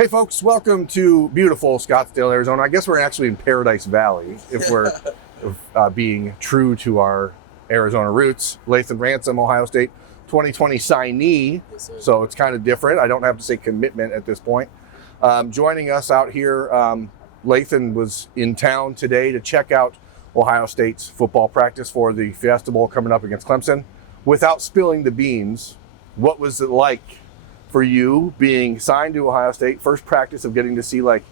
Hey folks, welcome to beautiful Scottsdale, Arizona. I guess we're actually in Paradise Valley if we're being true to our Arizona roots. Lathan Ransom, Ohio State 2020 signee, Yes, so it's kind of different. I don't have to say commitment at this point. Joining us out here, Lathan was in town today to check out Ohio State's football practice for the Fiesta Bowl coming up against Clemson. Without spilling the beans, what was it like for you being signed to Ohio State, first practice of getting to see like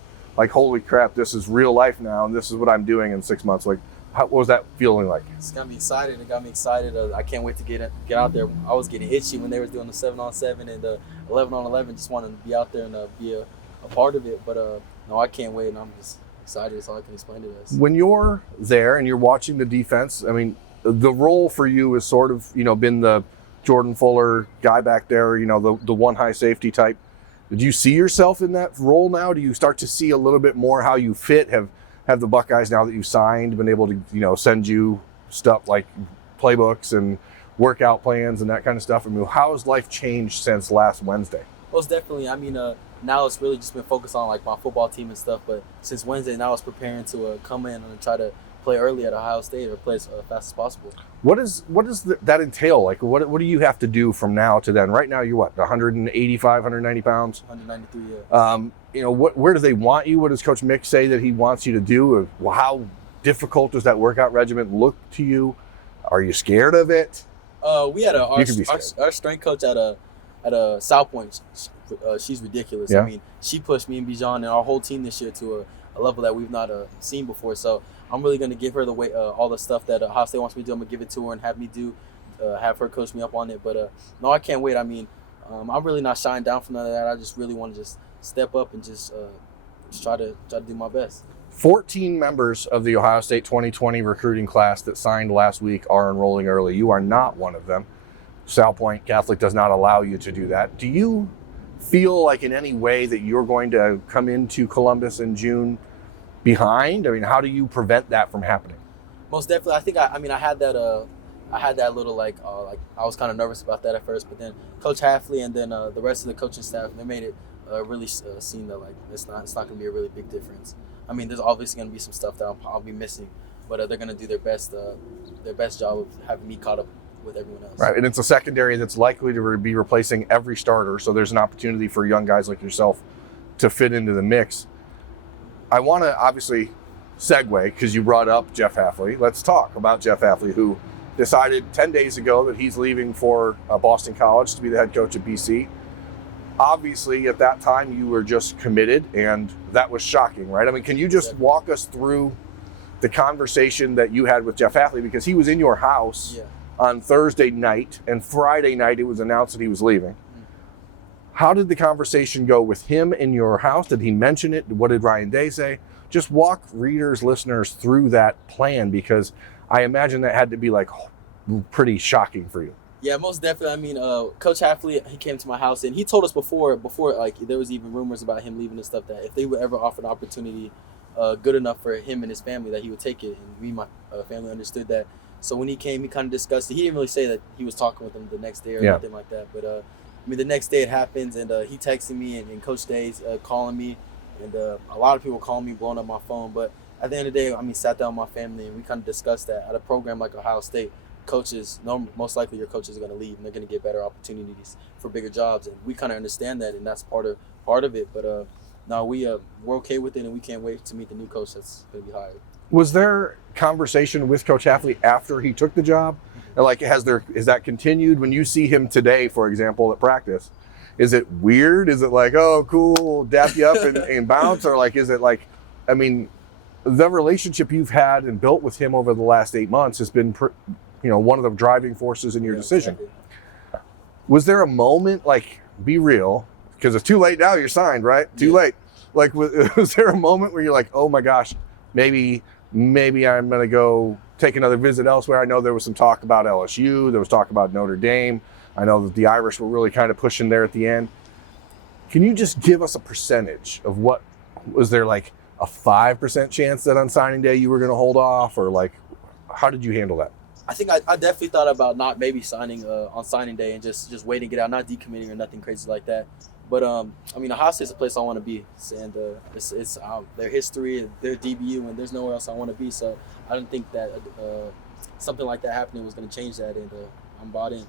holy crap, this is real life now, and this is what I'm doing in 6 months? Like, what was that feeling like? It's got me excited. It got me excited. I can't wait to get out there. I was getting itchy when they were doing the 7-on-7 and the 11-on-11. Just wanted to be out there and be a part of it. But no, I can't wait, and I'm just excited. That's all I can explain to this. When you're there and you're watching the defense, I mean, the role for you is sort of, been the Jordan Fuller guy back there, the one high safety type. Did you see yourself in that role now? Do you start to see a little bit more how you fit? Have the Buckeyes, now that you've signed, been able to, send you stuff like playbooks and workout plans and that kind of stuff? I mean, how has life changed since last Wednesday? Most definitely. I mean, now it's really just been focused on like my football team and stuff. But since Wednesday, now it's preparing to come in and try to play early at Ohio State or play as fast as possible. What does that entail? Like, what do you have to do from now to then? Right now, you're what, 185, 190 pounds? 193, yeah. Where do they want you? What does Coach Mick say that he wants you to do? How difficult does that workout regimen look to you? Are you scared of it? We had our strength coach at a South Point. She's ridiculous. Yeah. I mean, she pushed me and Bijan and our whole team this year to a level that we've not seen before. So I'm really going to give her the way all the stuff that Ohio State wants me to do. I'm going to give it to her and have her coach me up on it. But no, I can't wait. I mean, I'm really not shying down from none of that. I just really want to just step up and just try to do my best. 14 members of the Ohio State 2020 recruiting class that signed last week are enrolling early. You are not one of them. South Point Catholic does not allow you to do that. Do you feel like in any way that you're going to come into Columbus in June behind? I mean, how do you prevent that from happening? Most definitely. I think I had that little I was kind of nervous about that at first, but then Coach Hafley and then the rest of the coaching staff, they made it really seem that like it's not going to be a really big difference. I mean, there's obviously going to be some stuff that I'll be missing, but they're going to do their best job of having me caught up with everyone else. Right, and it's a secondary that's likely to be replacing every starter, so there's an opportunity for young guys like yourself to fit into the mix. I want to obviously segue, because you brought up Jeff Hafley. Let's talk about Jeff Hafley, who decided 10 days ago that he's leaving for Boston College to be the head coach at BC. Obviously, at that time, you were just committed, and that was shocking, right? I mean, can you just walk us through the conversation that you had with Jeff Hafley? Because he was in your house on Thursday night, and Friday night it was announced that he was leaving. How did the conversation go with him in your house? Did he mention it? What did Ryan Day say? Just walk readers, listeners through that plan, because I imagine that had to be like pretty shocking for you. Yeah, most definitely. I mean, Coach Hafley, he came to my house and he told us before like there was even rumors about him leaving and stuff, that if they would ever offer an opportunity good enough for him and his family, that he would take it. And me and my family understood that. So when he came, he kind of discussed it. He didn't really say that he was talking with them the next day or nothing like that. But I mean, the next day it happens, and he texted me, and Coach Day's calling me, and a lot of people calling me, blowing up my phone. But at the end of the day, I mean, sat down with my family, and we kind of discussed that at a program like Ohio State. Most likely your coaches are going to leave, and they're going to get better opportunities for bigger jobs, and we kind of understand that, and that's part of it. But no, we're okay with it, and we can't wait to meet the new coach that's going to be hired. Was there conversation with Coach Hafley after he took the job? And like, is that continued? When you see him today, for example, at practice, is it weird? Is it like, oh, cool, dap you up and bounce? Or like, is it like, I mean, the relationship you've had and built with him over the last 8 months has been one of the driving forces in your decision. Exactly. Was there a moment, like, be real, because it's too late now, you're signed, right? Too late. Like, was there a moment where you're like, oh my gosh, maybe I'm going to go take another visit elsewhere? I know there was some talk about LSU. There was talk about Notre Dame. I know that the Irish were really kind of pushing there at the end. Can you just give us a percentage of what, was there like a 5% chance that on signing day you were going to hold off? Or like, how did you handle that? I think I definitely thought about not maybe signing on signing day and just waiting it out, not decommitting or nothing crazy like that. But I mean, Ohio State's a place I want to be, and it's their history and their DBU, and there's nowhere else I want to be. So I didn't think that something like that happening was going to change that, and I'm bought in.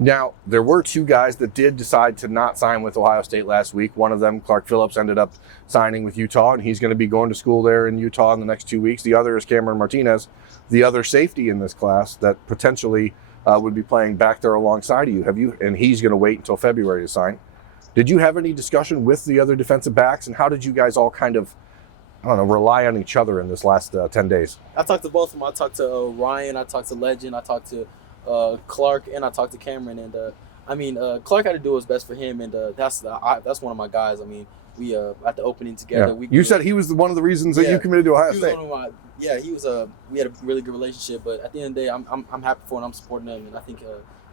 Now, there were two guys that did decide to not sign with Ohio State last week. One of them, Clark Phillips, ended up signing with Utah, and he's going to be going to school there in Utah in the next 2 weeks. The other is Cameron Martinez, the other safety in this class that potentially would be playing back there alongside of you. And he's going to wait until February to sign. Did you have any discussion with the other defensive backs, and how did you guys all kind of, I don't know, rely on each other in this last 10 days? I talked to both of them. I talked to Ryan, I talked to Legend, I talked to Clark, and I talked to Cameron. And I mean, Clark had to do what's best for him, and that's one of my guys. I mean, we at the opening together. Yeah. You said he was one of the reasons that you committed to Ohio State. He was we had a really good relationship, but at the end of the day, I'm happy for him. I'm supporting him, and I think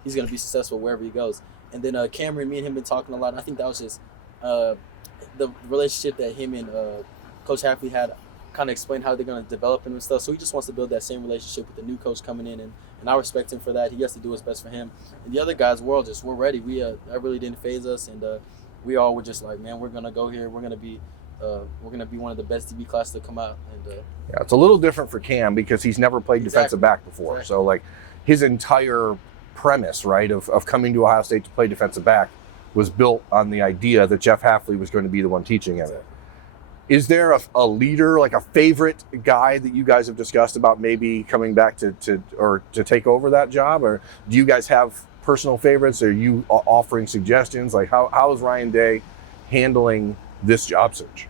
he's going to be successful wherever he goes. And then Cameron, me and him been talking a lot. I think that was just the relationship that him and Coach Hafley had, kind of explained how they're going to develop him and stuff. So he just wants to build that same relationship with the new coach coming in, and I respect him for that. He has to do what's best for him. And the other guys, we're ready. That really didn't faze us, and we all were just like, man, we're going to go here. We're going to be one of the best DB classes to come out. And yeah, it's a little different for Cam because he's never played defensive back before. Exactly. So like his entire premise, right, of coming to Ohio State to play defensive back was built on the idea that Jeff Hafley was going to be the one teaching him. Exactly. Is there a leader, like a favorite guy that you guys have discussed about maybe coming back to take over that job? Or do you guys have personal favorites? Are you offering suggestions? Like how is Ryan Day handling this job search?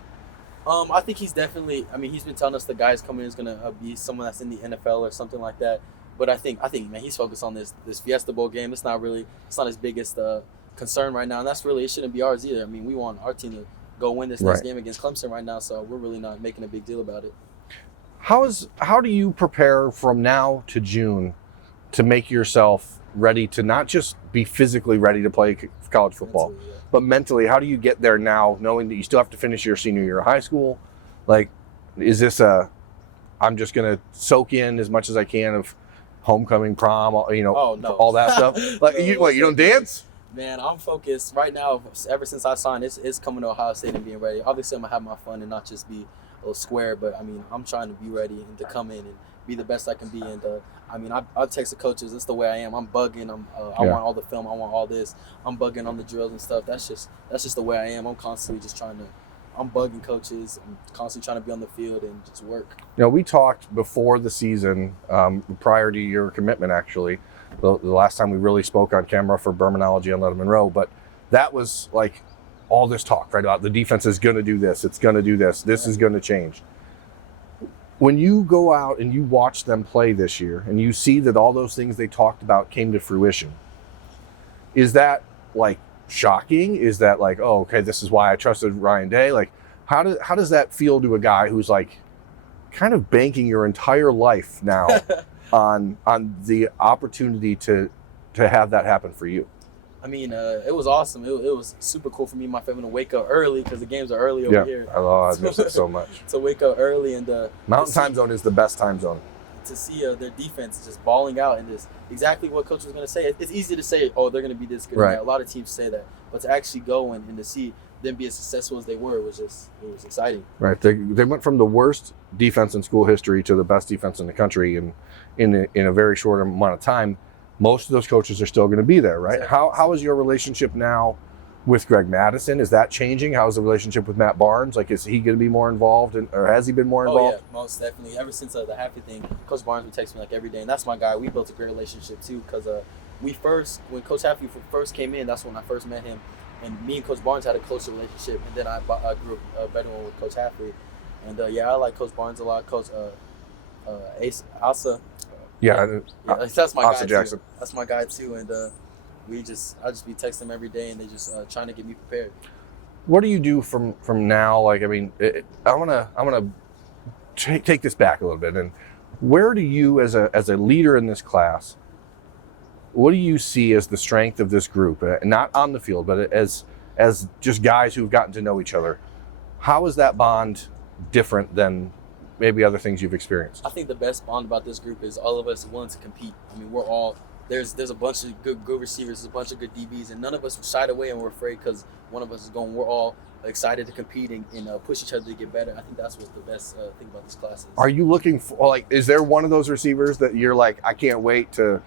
I think he's definitely, I mean, he's been telling us the guy coming in is going to be someone that's in the NFL or something like that. But I think, man, he's focused on this Fiesta Bowl game. It's not his biggest concern right now. And it shouldn't be ours either. I mean, we want our team to go win this next game against Clemson right now. So we're really not making a big deal about it. How do you prepare from now to June to make yourself ready to not just be physically ready to play college football, but mentally? How do you get there now, knowing that you still have to finish your senior year of high school? Like, is this I'm just going to soak in as much as I can of homecoming, prom, all that stuff? Like, no, you don't dance? Man, I'm focused right now. Ever since I signed, it's coming to Ohio State and being ready. Obviously, I'm gonna have my fun and not just be a little square. But I mean, I'm trying to be ready and to come in and be the best I can be. And I mean, I've texted coaches. That's the way I am. I'm bugging. I want all the film. I want all this. I'm bugging on the drills and stuff. That's just the way I am. I'm constantly just I'm bugging coaches. I'm constantly trying to be on the field and just work. We talked before the season, prior to your commitment, actually. The last time we really spoke on camera for Bermanology on Lettermen Row, but that was like all this talk, right, about the defense is going to do this, it's going to do this is going to change. When you go out and you watch them play this year and you see that all those things they talked about came to fruition, is that like shocking? Is that like, oh, okay, this is why I trusted Ryan Day? Like, how does that feel to a guy who's like kind of banking your entire life now on the opportunity to have that happen for you? I mean, it was awesome. It was super cool for me and my family to wake up early because the games are early over here. I miss it so much. To wake up early and Mountain Time Zone is the best time zone. To see their defense just balling out and just exactly what coach was going to say. It's easy to say, oh, they're going to be this good. Right. A lot of teams say that, but to actually go and to see them be as successful as they were it was exciting. Right. They went from the worst defense in school history to the best defense in the country in a very short amount of time. Most of those coaches are still going to be there, right? Exactly. How is your relationship now with Greg Madison? Is that changing? How is the relationship with Matt Barnes? Like, is he going to be more involved, or has he been more involved? Oh, yeah, most definitely. Ever since the Happy thing, Coach Barnes would text me like every day, and that's my guy. We built a great relationship too, because when Coach Happy first came in, that's when I first met him, and me and Coach Barnes had a closer relationship, and then I grew a better one with Coach Hafley, and I like Coach Barnes a lot. Coach Asa. That's my guy Jackson. Too. That's my guy too, and I just be texting them every day, and they just trying to get me prepared. What do you do from now? Like, I mean, I'm gonna take this back a little bit, and where do you, as a leader in this class, what do you see as the strength of this group? Not on the field, but as just guys who've gotten to know each other. How is that bond different than maybe other things you've experienced? I think the best bond about this group is all of us willing to compete. I mean, we're all there's a bunch of good receivers, there's a bunch of good DBs, and none of us shied away and we're afraid because one of us is going. We're all excited to compete and push each other to get better. I think that's what's the best thing about this class is. Are you looking for, like, is there one of those receivers that you're like, I can't wait to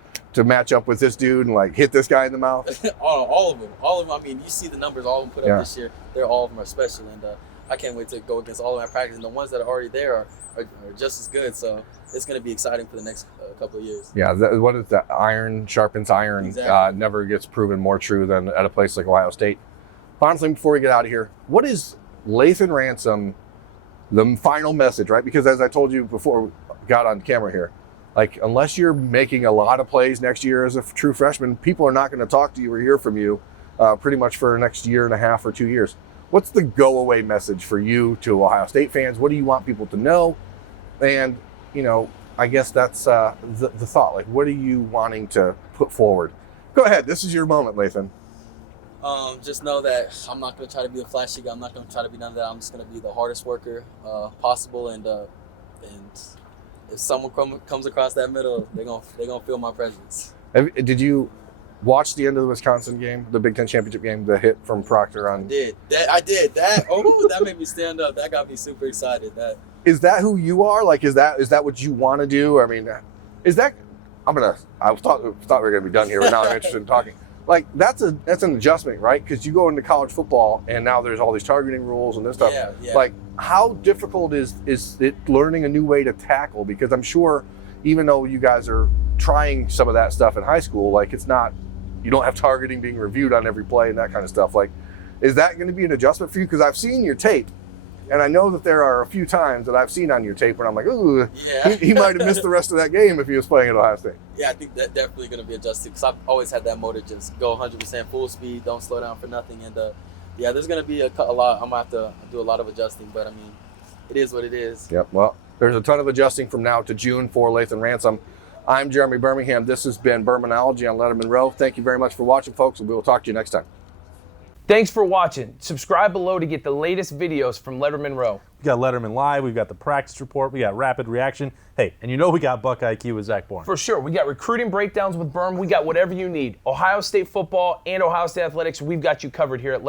match up with this dude and like hit this guy in the mouth? all of them. I mean, you see the numbers all of them put up this year. All of them are special, and I can't wait to go against all of them at practice. And the ones that are already there are just as good. So it's going to be exciting for the next couple of years. Yeah, what is that? Iron sharpens iron. Exactly. Never gets proven more true than at a place like Ohio State. Honestly, before we get out of here, what is Lathan Ransom, the final message, right? Because as I told you before we got on camera here, like, unless you're making a lot of plays next year as a true freshman, people are not going to talk to you or hear from you pretty much for the next year and a half or 2 years. What's the go-away message for you to Ohio State fans? What do you want people to know? And, you know, I guess that's the thought. Like, what are you wanting to put forward? Go ahead. This is your moment, Lathan. Just know that I'm not going to try to be a flashy guy. I'm not going to try to be none of that. I'm just going to be the hardest worker possible. And if someone comes across that middle, they're gonna feel my presence. Did you watch the end of the Wisconsin game, the Big Ten championship game, the hit from Proctor on? I did. That made me stand up. That got me super excited. Is that who you are? Like, is that what you want to do? I mean, is that? I thought we were gonna be done here, but now I'm interested in talking. Like, that's an adjustment, right? Because you go into college football and now there's all these targeting rules and this stuff. Yeah. Like, how difficult is it learning a new way to tackle? Because I'm sure, even though you guys are trying some of that stuff in high school, like, it's not, you don't have targeting being reviewed on every play and that kind of stuff. Like, is that going to be an adjustment for you? Because I've seen your tape, and I know that there are a few times that I've seen on your tape where I'm like, ooh, he might have missed the rest of that game if he was playing at Ohio State. Yeah, I think that's definitely going to be adjusted because I've always had that motive, just go 100% full speed, don't slow down for nothing. And there's going to be a lot. I'm going to have to do a lot of adjusting, but I mean, it is what it is. Yep. Well, there's a ton of adjusting from now to June for Lathan Ransom. I'm Jeremy Birmingham. This has been Bermanology on Lettermen Row. Thank you very much for watching, folks, and we will talk to you next time. Thanks for watching. Subscribe below to get the latest videos from Lettermen Row. We got Letterman Live, we've got the practice report, we got rapid reaction. Hey, and you know we got Buckeye IQ with Zach Bourne. For sure. We got recruiting breakdowns with Berm. We got whatever you need. Ohio State football and Ohio State athletics, we've got you covered here at